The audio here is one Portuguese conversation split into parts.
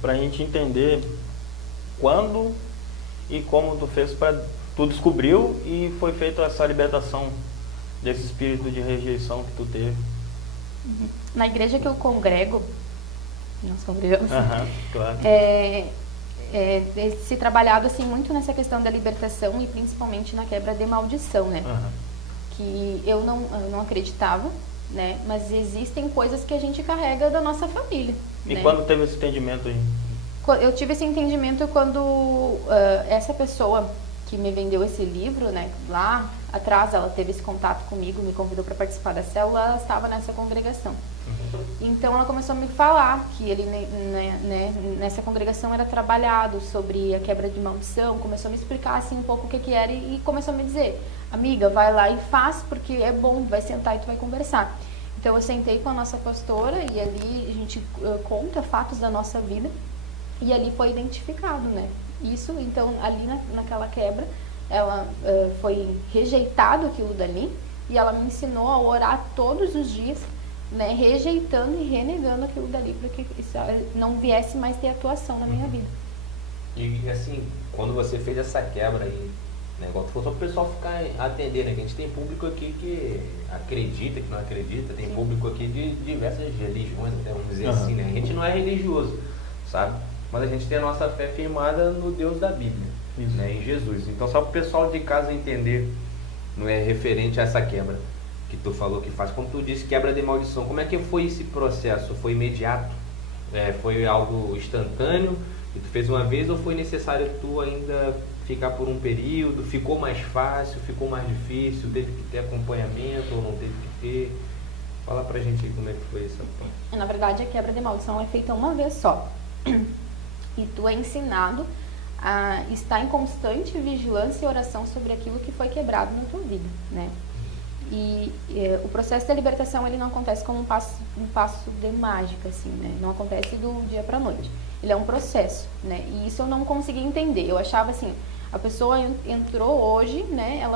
pra gente entender quando e como tu fez tu descobriu e foi feita essa libertação desse espírito de rejeição que tu teve. Na igreja que eu congrego, nós congregamos, Claro. se trabalhado assim muito nessa questão da libertação e principalmente na quebra de maldição, né? Que eu não acreditava, né? Mas existem coisas que a gente carrega da nossa família. E né? quando teve esse entendimento aí? Eu tive esse entendimento quando essa pessoa que me vendeu esse livro, né? Lá atrás ela teve esse contato comigo, me convidou para participar da célula, ela estava nessa congregação. Então ela começou a me falar que ele, nessa congregação era trabalhado sobre a quebra de maldição, começou a me explicar assim um pouco o que era e começou a me dizer, amiga, vai lá e faz porque é bom, vai sentar e tu vai conversar. Então eu sentei com a nossa pastora e ali a gente conta fatos da nossa vida e ali foi identificado, né? Isso, então ali naquela quebra, ela foi rejeitado aquilo dali e ela me ensinou a orar todos os dias, né, rejeitando e renegando aquilo dali para que isso não viesse mais ter atuação na minha vida. E assim, quando você fez essa quebra aí, né, igual tu falou, só para o pessoal ficar atendendo, né, que a gente tem público aqui que acredita, que não acredita, tem público aqui de diversas religiões, até vamos dizer assim, né, a gente não é religioso, sabe? Mas a gente tem a nossa fé firmada no Deus da Bíblia, né, em Jesus. Então só para o pessoal de casa entender, não é referente a essa quebra que tu falou que faz. Como tu disse, quebra de maldição, como é que foi esse processo? Foi imediato? Foi algo instantâneo e tu fez uma vez ou foi necessário tu ainda ficar por um período? Ficou mais fácil? Ficou mais difícil? Teve que ter acompanhamento ou não teve que ter? Fala pra gente aí como é que foi isso. Na verdade, a quebra de maldição é feita uma vez só. E tu é ensinado a estar em constante vigilância e oração sobre aquilo que foi quebrado na tua vida, né? E o processo da libertação, ele não acontece como um passo de mágica, assim, né? Não acontece do dia para a noite. Ele é um processo, né? E isso eu não conseguia entender. Eu achava assim, a pessoa entrou hoje, né?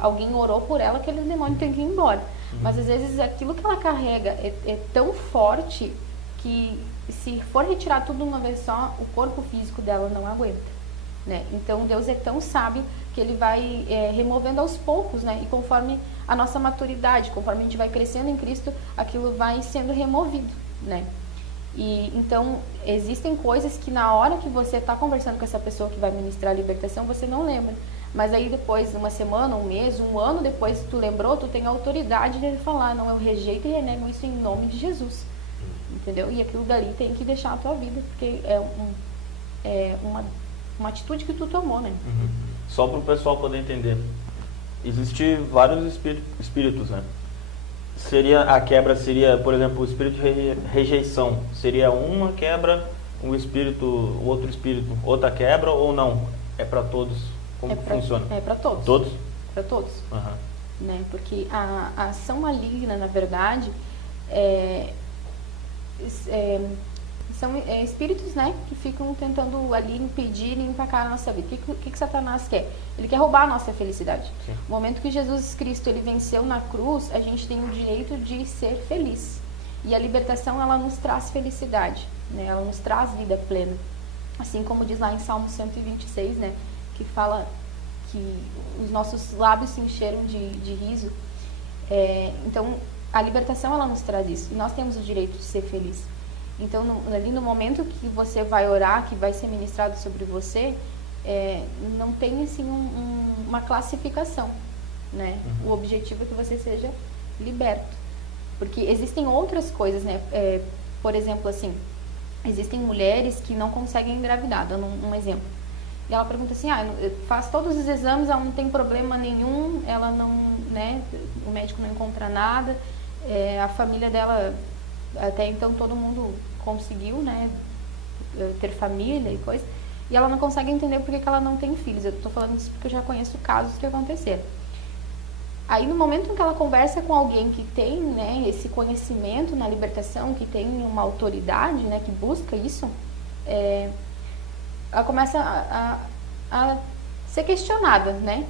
Alguém orou por ela, aquele demônio tem que ir embora. Mas às vezes aquilo que ela carrega é tão forte que se for retirar tudo de uma vez só, o corpo físico dela não aguenta. Né? Então Deus é tão sábio que Ele vai removendo aos poucos, né? E conforme a nossa maturidade, conforme a gente vai crescendo em Cristo, aquilo vai sendo removido, né? E então existem coisas que na hora que você está conversando com essa pessoa que vai ministrar a libertação, você não lembra. Mas aí depois, uma semana, um mês, um ano depois, tu lembrou, tu tem a autoridade de falar, não, eu rejeito e renego isso em nome de Jesus. Entendeu? E aquilo dali tem que deixar a tua vida, porque é uma atitude que tu tomou, né? Só para o pessoal poder entender, existem vários espíritos, né? A quebra seria, por exemplo, o espírito de rejeição, seria uma quebra, outro espírito, outra quebra ou não? É para todos? Como funciona? É para todos. Todos? Para todos. Né? Porque a ação maligna, na verdade, são espíritos, né, que ficam tentando ali impedir e empacar a nossa vida. O que Satanás quer? Ele quer roubar a nossa felicidade. Sim. No momento que Jesus Cristo ele venceu na cruz, a gente tem o direito de ser feliz. E a libertação, ela nos traz felicidade, né? Ela nos traz vida plena. Assim como diz lá em Salmo 126, né, que fala que os nossos lábios se encheram de riso. Então, a libertação, ela nos traz isso. E nós temos o direito de ser feliz. Então, ali no momento que você vai orar, que vai ser ministrado sobre você, não tem assim uma classificação, né? O objetivo é que você seja liberto. Porque existem outras coisas, né? Por exemplo, assim, existem mulheres que não conseguem engravidar, dando um exemplo. E ela pergunta assim, faz todos os exames, ela não tem problema nenhum, ela não, né? O médico não encontra nada, a família dela... Até então todo mundo conseguiu, né, ter família e coisa, e ela não consegue entender por que ela não tem filhos. Eu estou falando isso porque eu já conheço casos que aconteceram. Aí no momento em que ela conversa com alguém que tem, né, esse conhecimento na libertação, que tem uma autoridade, né, que busca isso, ela começa a ser questionada, né?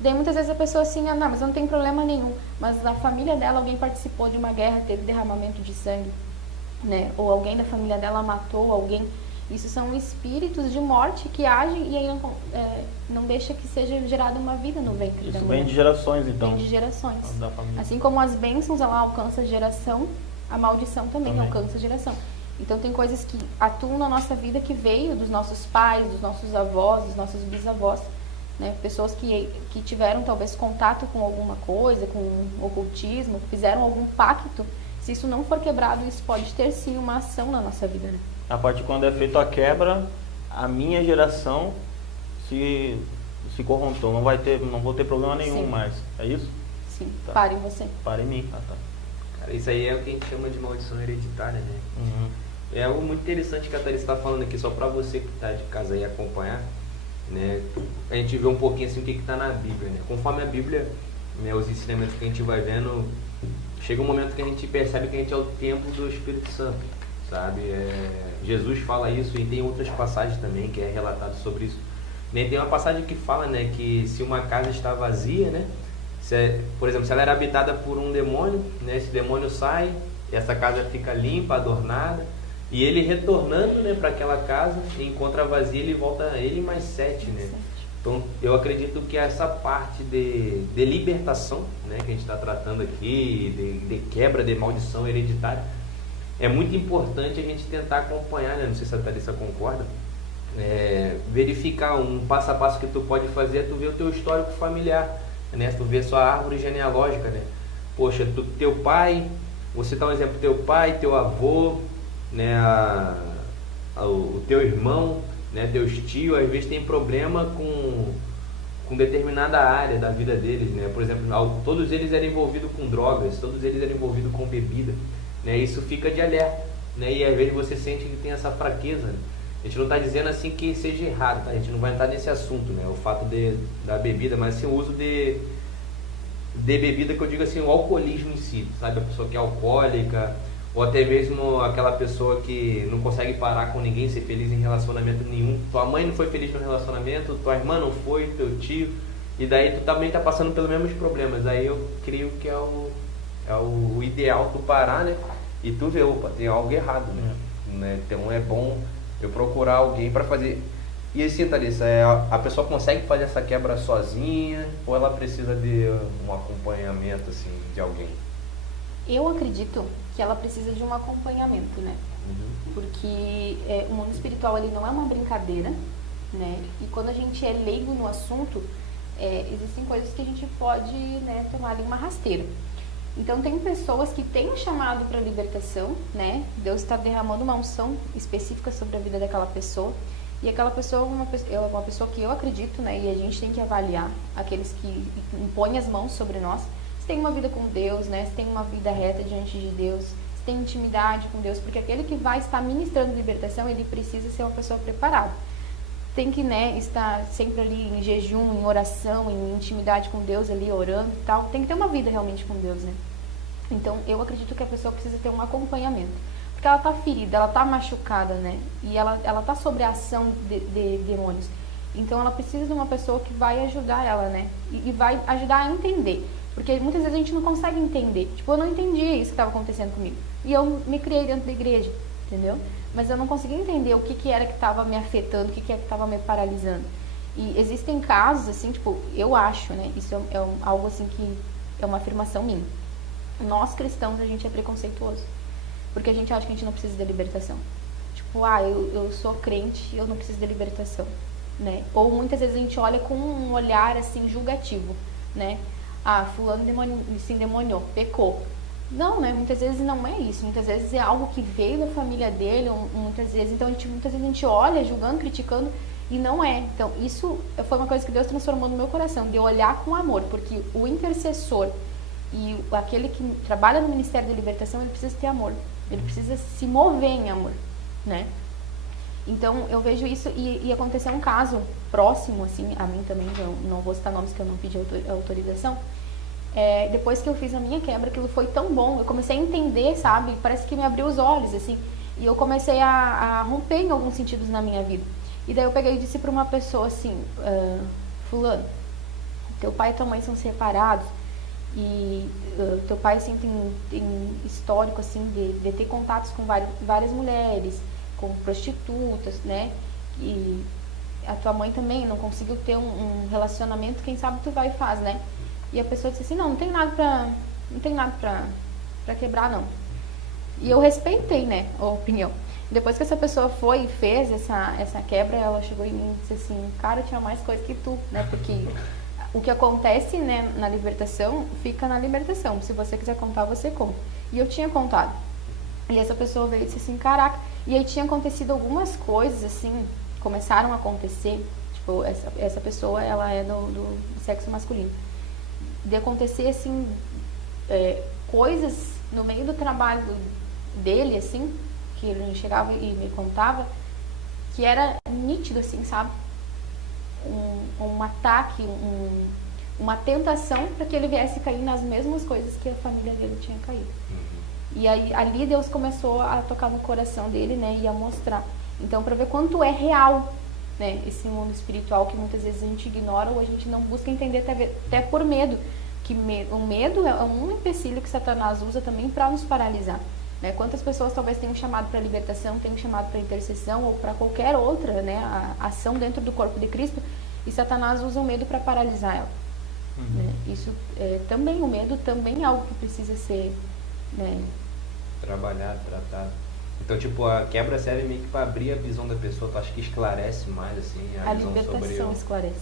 Daí muitas vezes a pessoa assim, não, mas não tem problema nenhum. Mas na família dela alguém participou de uma guerra, teve derramamento de sangue, né? Ou alguém da família dela matou alguém. Isso são espíritos de morte que agem e aí não deixa que seja gerada uma vida no ventre da Isso mulher. vem de gerações, então. Vem de gerações. Da família. Assim como as bênçãos, ela alcança a geração, a maldição também alcança a geração. Então tem coisas que atuam na nossa vida que veio dos nossos pais, dos nossos avós, dos nossos bisavós, né? Pessoas que tiveram talvez contato com alguma coisa, com ocultismo, fizeram algum pacto. Se isso não for quebrado, isso pode ter sim uma ação na nossa vida, né? A partir de quando é feita a quebra, a minha geração se corrompeu. Não vou ter problema nenhum Sim. mais. É isso? Sim, Tá. para em você. Para em mim. Ah, tá. Cara, isso aí é o que a gente chama de maldição hereditária, né? Uhum. É algo muito interessante que a Thalissa está falando aqui, só para você que está de casa aí acompanhar, né? A gente vê um pouquinho assim o que está na Bíblia, né? Conforme a Bíblia, né, os ensinamentos que a gente vai vendo, chega um momento que a gente percebe que a gente é o templo do Espírito Santo, sabe? Jesus fala isso e tem outras passagens também que é relatado sobre isso. Né? Tem uma passagem que fala, né, que se uma casa está vazia, né? Por exemplo, se ela era habitada por um demônio, né? Esse demônio sai, essa casa fica limpa, adornada. E ele retornando, né, para aquela casa, encontra vazia, ele volta ele mais 7, né? Então, eu acredito que essa parte de libertação, né, que a gente está tratando aqui, de quebra de maldição hereditária, é muito importante a gente tentar acompanhar, né? Não sei se a Thalissa concorda. Verificar um passo a passo que tu pode fazer é tu ver o teu histórico familiar, né? Tu ver sua árvore genealógica, né? Poxa, teu pai, você dá um exemplo, teu pai, teu avô, né, o teu irmão, né, teus tios, às vezes tem problema com determinada área da vida deles, né? Por exemplo, todos eles eram envolvidos com drogas, todos eles eram envolvidos com bebida, né? Isso fica de alerta, né? E às vezes você sente que tem essa fraqueza, né? A gente não está dizendo assim que seja errado, tá? A gente não vai entrar nesse assunto, né? O fato da bebida, mas assim, o uso de bebida, que eu digo assim, o alcoolismo em si, sabe? A pessoa que é alcoólica, ou até mesmo aquela pessoa que não consegue parar com ninguém, ser feliz em relacionamento nenhum. Tua mãe não foi feliz no relacionamento, tua irmã não foi, teu tio, e daí tu também tá passando pelos mesmos problemas. Aí eu creio que é o ideal tu parar, né? E tu vê, opa, tem algo errado, né? Então é bom eu procurar alguém para fazer. E assim, Thalissa, a pessoa consegue fazer essa quebra sozinha, ou ela precisa de um acompanhamento, assim, de alguém? Eu acredito que ela precisa de um acompanhamento, né? Uhum. Porque o mundo espiritual ele não é uma brincadeira, né? E quando a gente é leigo no assunto, existem coisas que a gente pode, né, tomar ali uma rasteira. Então tem pessoas que têm um chamado para libertação, né? Deus está derramando uma unção específica sobre a vida daquela pessoa. E aquela pessoa é uma pessoa que eu acredito, né? E a gente tem que avaliar aqueles que impõem as mãos sobre nós. Se tem uma vida com Deus, né? Se tem uma vida reta diante de Deus, se tem intimidade com Deus, porque aquele que vai estar ministrando libertação, ele precisa ser uma pessoa preparada. Tem que, né, estar sempre ali em jejum, em oração, em intimidade com Deus, ali orando e tal. Tem que ter uma vida realmente com Deus, né? Então, eu acredito que a pessoa precisa ter um acompanhamento. Porque ela está ferida, ela está machucada, né? E ela está sob a ação de demônios. Então, ela precisa de uma pessoa que vai ajudar ela, né? E vai ajudar a entender. Porque muitas vezes a gente não consegue entender. Tipo, eu não entendi isso que estava acontecendo comigo. E eu me criei dentro da igreja, entendeu? Mas eu não conseguia entender o que era que estava me afetando, o que era que estava me paralisando. E existem casos, assim, tipo, eu acho, né? Isso algo assim que é uma afirmação minha. Nós cristãos, a gente é preconceituoso. Porque a gente acha que a gente não precisa de libertação. Tipo, eu sou crente e eu não preciso de libertação, né? Ou muitas vezes a gente olha com um olhar, assim, julgativo, né? Fulano se endemoniou, pecou. Não, né? Muitas vezes não é isso. Muitas vezes é algo que veio da família dele, muitas vezes. Então, muitas vezes a gente olha, julgando, criticando, e não é. Então, isso foi uma coisa que Deus transformou no meu coração, de olhar com amor, porque o intercessor e aquele que trabalha no Ministério da Libertação, ele precisa ter amor. Ele precisa se mover em amor, né? Então, eu vejo isso e aconteceu um caso próximo, assim, a mim também, eu não vou citar nomes que eu não pedi autorização. Depois que eu fiz a minha quebra, aquilo foi tão bom, eu comecei a entender, sabe? Parece que me abriu os olhos, assim, e eu comecei a romper em alguns sentidos na minha vida. E daí eu peguei e disse para uma pessoa assim, fulano, teu pai e tua mãe são separados, e teu pai assim, tem histórico assim, de ter contatos com várias mulheres, com prostitutas, né? E a tua mãe também não conseguiu ter um relacionamento, quem sabe tu vai e faz, né? E a pessoa disse assim, não tem nada pra quebrar, não. E eu respeitei, né, a opinião. Depois que essa pessoa foi e fez essa quebra, ela chegou em mim e disse assim, cara, tinha mais coisa que tu, né? Porque o que acontece, né, na libertação, fica na libertação. Se você quiser contar, você conta. E eu tinha contado. E essa pessoa veio e disse assim, caraca. E aí tinha acontecido algumas coisas, assim, começaram a acontecer. Tipo, essa pessoa, ela é do sexo masculino. De acontecer, assim, coisas no meio do trabalho dele, assim, que ele chegava e me contava, que era nítido, assim, sabe? Um ataque, uma tentação para que ele viesse cair nas mesmas coisas que a família dele tinha caído. E aí, ali Deus começou a tocar no coração dele, né, e a mostrar. Então, para ver quanto é real, né, esse mundo espiritual que muitas vezes a gente ignora ou a gente não busca entender até por medo. Que o medo é um empecilho que Satanás usa também para nos paralisar. Né? Quantas pessoas talvez tenham chamado para libertação, tenham chamado para intercessão ou para qualquer outra, né, ação dentro do corpo de Cristo, e Satanás usa o medo para paralisar ela. Né? Isso também, o medo também é algo que precisa ser, né, trabalhado, tratado. Então, tipo, a quebra serve meio que para abrir a visão da pessoa. Tu acha que esclarece mais, assim, a visão sobre libertação eu? esclarece.